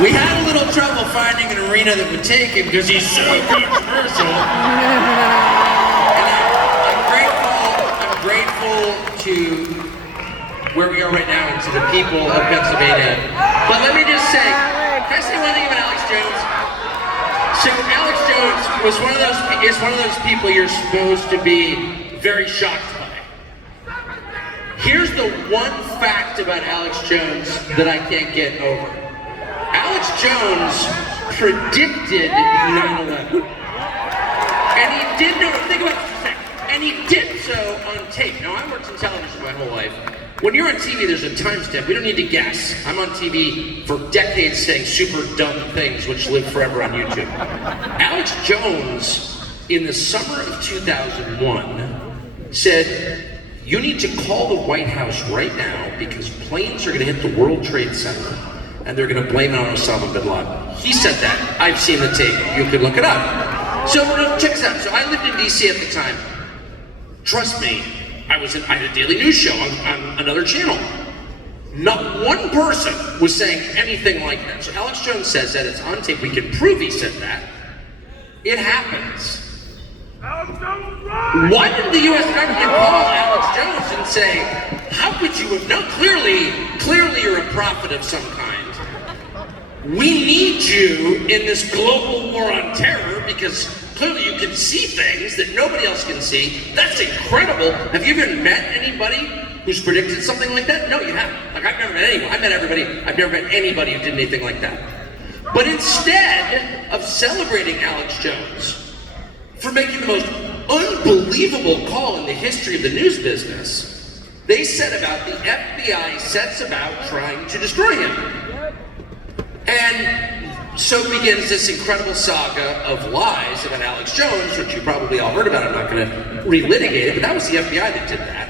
We had a little trouble finding an arena that would take him because he's so controversial. And I'm grateful to where we are right now and to the people of Pennsylvania. But let me just say, can I say one thing about Alex Jones? So Alex Jones is one of those people you're supposed to be very shocked by. Here's the one fact about Alex Jones that I can't get over. Alex Jones predicted 9/11. And he did think about this for a second. And he did so on tape. Now, I worked in television my whole life. When you're on TV, there's a timestamp. We don't need to guess. I'm on TV for decades saying super dumb things which live forever on YouTube. Alex Jones, in the summer of 2001, said, you need to call the White House right now because planes are going to hit the World Trade Center and they're going to blame it on Osama bin Laden. He said that. I've seen the tape. You can look it up. So check this out. So I lived in DC at the time. Trust me, I had a daily news show on another channel. Not one person was saying anything like that. So Alex Jones says that, it's on tape. We can prove he said that. It happens. Why didn't the U.S. government call Alex Jones and say, how could you have known? Clearly you're a prophet of some kind. We need you in this global war on terror because clearly you can see things that nobody else can see. That's incredible. Have you ever met anybody who's predicted something like that? No, you haven't. Like, I've never met anyone. I've met everybody. I've never met anybody who did anything like that. But instead of celebrating Alex Jones for making the most unbelievable call in the history of the news business, they said about the FBI sets about trying to destroy him. And so begins this incredible saga of lies about Alex Jones, which you probably all heard about. I'm not going to relitigate it, but that was the FBI that did that.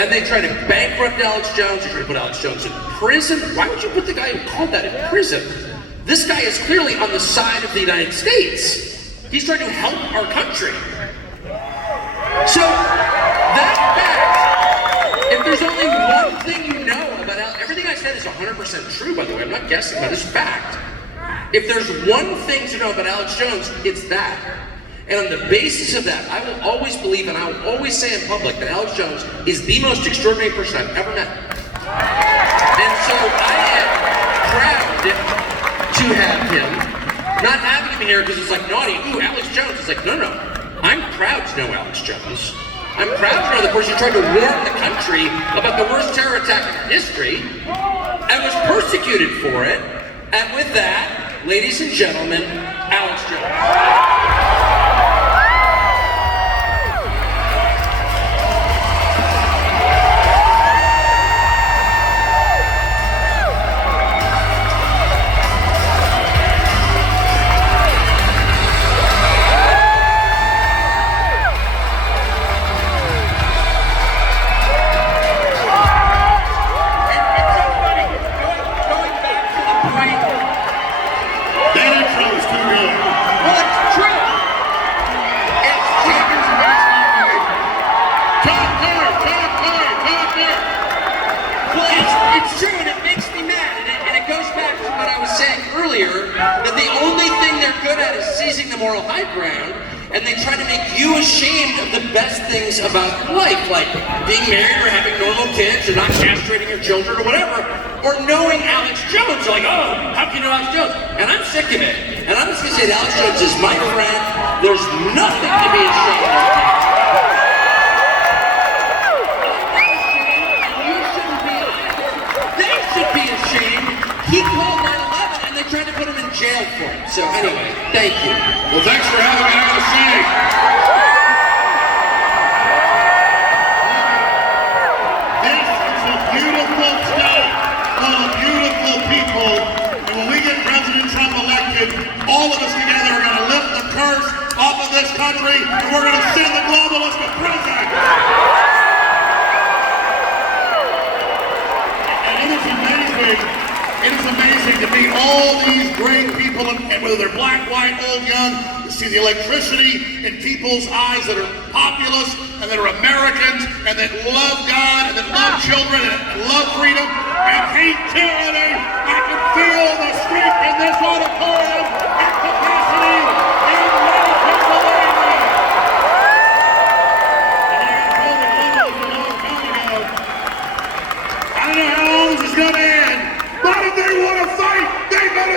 And they tried to bankrupt Alex Jones. They tried to put Alex Jones in prison. Why would you put the guy who called that in prison? This guy is clearly on the side of the United States. He's trying to help our country. So, that fact, if there's only one thing you know about everything I said is 100% true, by the way, I'm not guessing, but it's fact. If there's one thing to know about Alex Jones, it's that. And on the basis of that, I will always believe, and I will always say in public, that Alex Jones is the most extraordinary person I've ever met. And so I am proud to have him. Not having him here because it's like naughty, ooh, Alex Jones. It's like, no. I'm proud to know Alex Jones. I'm proud to know the person who tried to warn the country about the worst terror attack in history and was persecuted for it. And with that, ladies and gentlemen, Alex Jones. That the only thing they're good at is seizing the moral high ground, and they try to make you ashamed of the best things about life, like being married or having normal kids or not castrating your children or whatever, or knowing Alex Jones. You're like, oh, how can you know Alex Jones? And I'm sick of it. And I'm just going to say that Alex Jones is my friend. There's nothing to be ashamed of. And you shouldn't be either. They should be ashamed. He called 9/11 and they tried to put him in jail for it. So anyway, thank you. Well, thanks for having me. I gotta say, this is a beautiful state full of beautiful people. And when we get President Trump elected, all of us together are gonna lift the curse off of this country, and we're gonna send the globalist to prison. And it is amazing. It is amazing to meet all these great people, whether they're black, white, old, young, to see the electricity in people's eyes that are populous and that are Americans and that love God and that love children and love freedom and hate tyranny. I can feel the strength.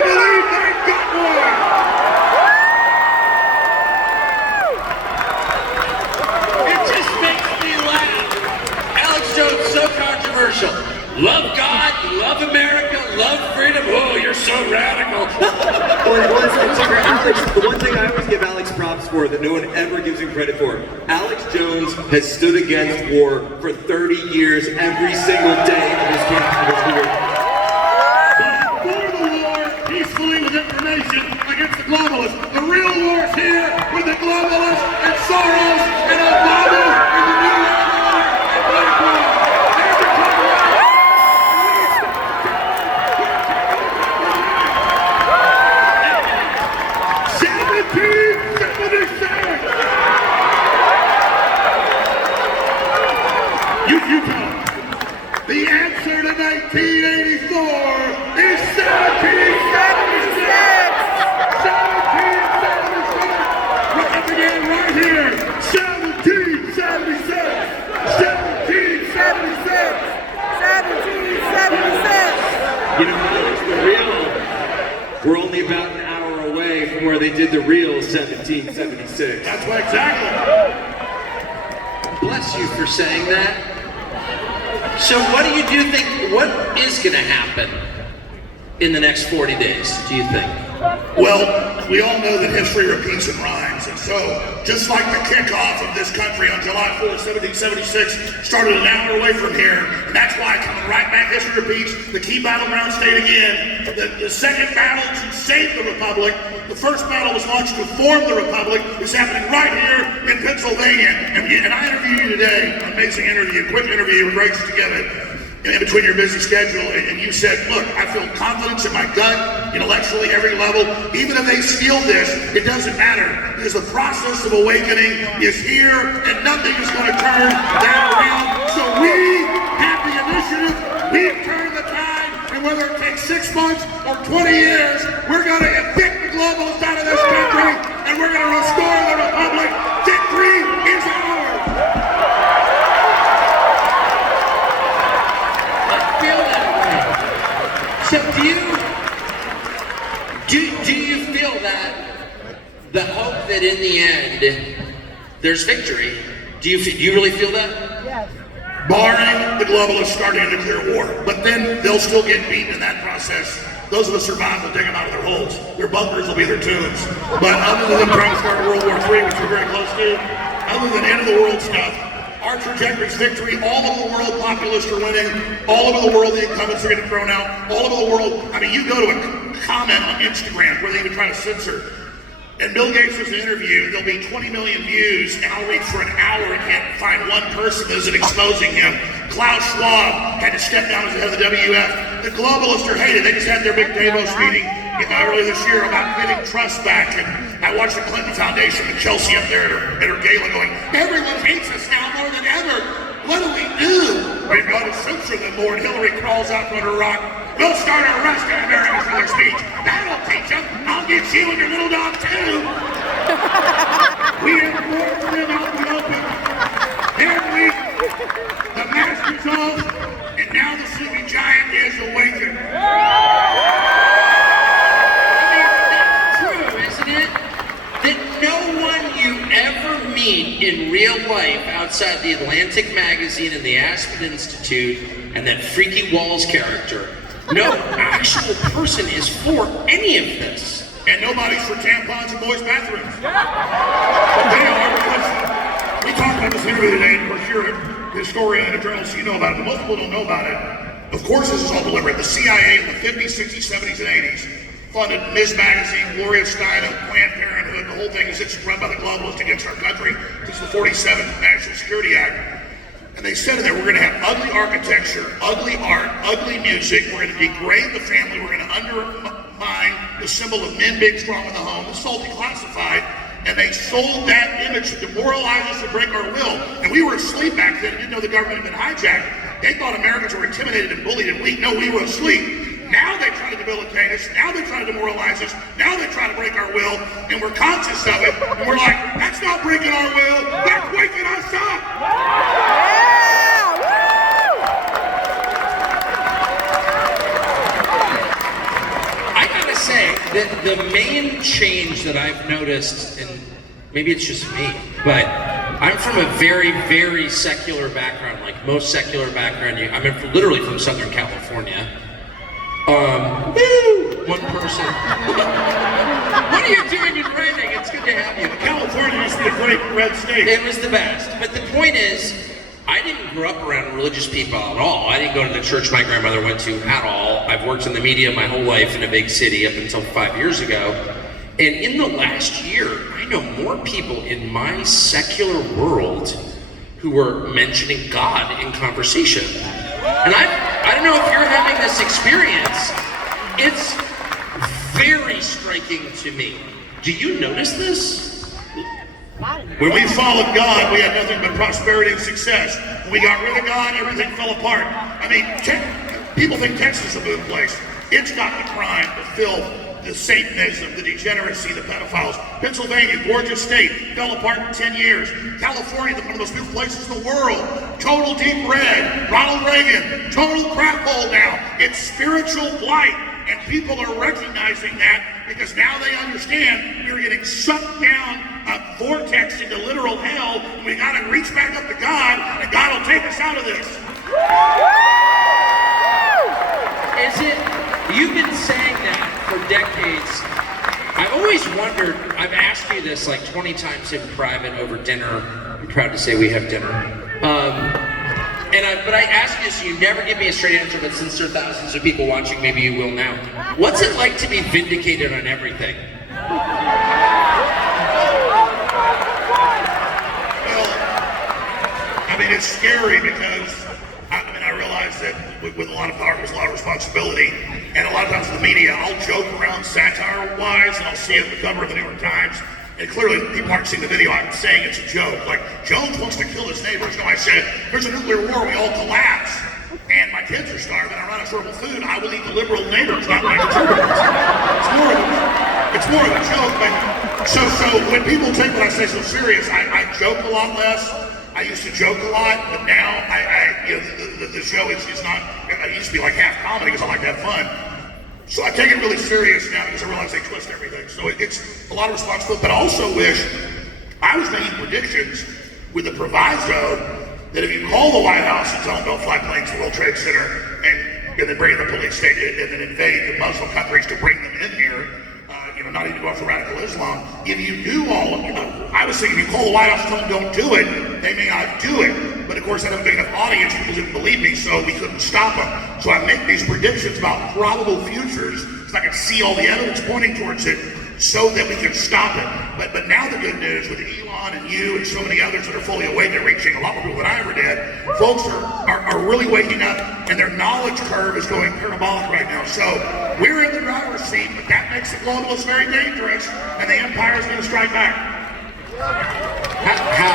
better believe they've got one. It just makes me laugh. Alex Jones, so controversial. Love God, love America, love freedom. Oh, you're so radical. Alex, the one thing I always give Alex props for that no one ever gives him credit for, Alex Jones has stood against war for 30 years every single day of his career. For the war, peacefully with information against the globalists. The real war's here with the globalists and Soros and Obama and the New World Order and BlackRock. They're the globalists. 1776. You tell them. The answer to 1984 is 1776. 1776. Right up again, right here. 1776. 1776. 1776. You know, Alex, the real, we're only about an hour away from where they did the real 1776. That's what exactly. Bless you for saying that. So what do you think, what is going to happen in the next 40 days, do you think? Well, we all know that history repeats and rhymes, and so just like the kickoff of this country on July 4th, 1776 started an hour away from here, and that's why coming right back, history repeats, the key battleground state again, the second battle to save the Republic, the first battle was launched to form the Republic, is happening right here in Pennsylvania, and I interviewed you today, an amazing interview, quick interview, we're gracious to give it, in between your busy schedule, and you said, look, I feel confidence in my gut, intellectually, every level. Even if they steal this, it doesn't matter, because the process of awakening is here, and nothing is going to turn that around. So we have the initiative, we've turned the tide, and whether it takes 6 months or 20 years, we're going to evict the globalists out of this country, and we're going to restore the Republic. Victory is ours! So do you feel that the hope that in the end there's victory? Do you really feel that? Yes. Barring the globalists starting a nuclear war, but then they'll still get beaten in that process. Those of us survive will dig them out of their holes. Their bunkers will be their tombs. But other than them trying to start World War III, which we're very close to, other than end of the world stuff, our trajectory is victory. All over the world, populists are winning. All over the world, the incumbents are getting thrown out. All over the world, I mean, you go to a comment on Instagram where they even try to censor. And Bill Gates was an interview, there'll be 20 million views, and I'll read for an hour and can't find one person that isn't exposing him. Klaus Schwab had to step down as the head of the WF. The globalists are hated. They just had their big Davos meeting earlier this year about getting trust back. And I watched the Clinton Foundation and Chelsea up there at her gala going, everyone hates us now more than ever. What do we do? We've got to censor them more. And Hillary crawls out from under a rock. We'll start arresting Americans for their speech. That'll teach them. I'll get you and your little dog too. We have more for them out in the open. Every week, the mask is off, and now the sleeping giant is awakened. That's true, isn't it? That no one you ever meet in real life outside the Atlantic magazine and the Aspen Institute and that Freaky Walls character, no actual person is for any of this. And nobody's for tampons in boys' bathrooms. But they are, because we talked about this interview today, and of course you're a historian and a journalist, so you know about it, but most people don't know about it. Of course this is all deliberate. The CIA in the 50s, 60s, 70s, and 80s funded Ms. Magazine, Gloria Steinem, Planned Parenthood, the whole thing is it's run by the globalists against our country. This is the 47th National Security Act. And they said in there, we're going to have ugly architecture, ugly art, ugly music. We're going to degrade the family. We're going to undermine the symbol of men being strong in the home. It's all declassified. And they sold that image to demoralize us and break our will. And we were asleep back then and didn't know the government had been hijacked. They thought Americans were intimidated and bullied and weak. No, we were asleep. Now they try to debilitate us. Now they try to demoralize us. Now they try to break our will. And we're conscious of it. And we're like, that's not breaking our will. That's waking us up. The main change that I've noticed, and maybe it's just me, but I'm from a very, very secular background, like most secular background. I'm literally from Southern California. One person. What are you doing in writing? It's good to have you. California used to be a great red state. It was the best. But the point is, I didn't grow up around religious people at all. I didn't go to the church my grandmother went to at all. I've worked in the media my whole life in a big city up until 5 years ago. And in the last year, I know more people in my secular world who were mentioning God in conversation. And I don't know if you're having this experience. It's very striking to me. Do you notice this? When we followed God, we had nothing but prosperity and success. When we got rid of God, everything fell apart. I mean, people think Texas is a boom place. It's got the crime, the filth, the Satanism, the degeneracy, the pedophiles. Pennsylvania, gorgeous state, fell apart in 10 years. California, one of the most beautiful places in the world. Total deep red. Ronald Reagan, total crap hole now. It's spiritual blight. And people are recognizing that because now they understand we're getting sucked down a vortex into literal hell, and we got to reach back up to God, and God will take us out of this. Is it? You've been saying that for decades. I've always wondered, I've asked you this like 20 times in private over dinner. I'm proud to say we have dinner. But I ask you this, you never give me a straight answer, but since there are thousands of people watching, maybe you will now. What's it like to be vindicated on everything? Well, I mean, it's scary because, I realize that with a lot of power comes a lot of responsibility, and a lot of times in the media, I'll joke around satire-wise, and I'll see it at the cover of the New York Times, and clearly people aren't seeing the video, I'm saying it's a joke. Like, Jones wants to kill his neighbors. No, I said, there's a nuclear war, we all collapse. And my kids are starving, I'm not short of food, I will eat the liberal neighbors, not my conservatives. It's more of a joke, but so when people take what I say so serious, I joke a lot less. I used to joke a lot, but now the show is not, I used to be like half comedy because I like to have fun. So I take it really serious now because I realize they twist everything. So it's a lot of responsibility, but I also wish I was making predictions with the proviso that if you call the White House and tell them don't fly planes to the World Trade Center and then bring the police state and then invade the Muslim countries to bring them in here, not even go after radical Islam, if you do all of I was thinking if you call the White House and tell them don't do it, they may not do it. But of course, I don't have a big enough audience, people didn't believe me, so we couldn't stop them. So I make these predictions about probable futures, so I can see all the evidence pointing towards it, so that we can stop it. But now the good news with Elon and you and so many others that are fully awake, they're reaching a lot more people than I ever did. Folks are really waking up, and their knowledge curve is going parabolic right now. So we're in the driver's seat, but that makes the globalists very dangerous, and the empire is going to strike back. How?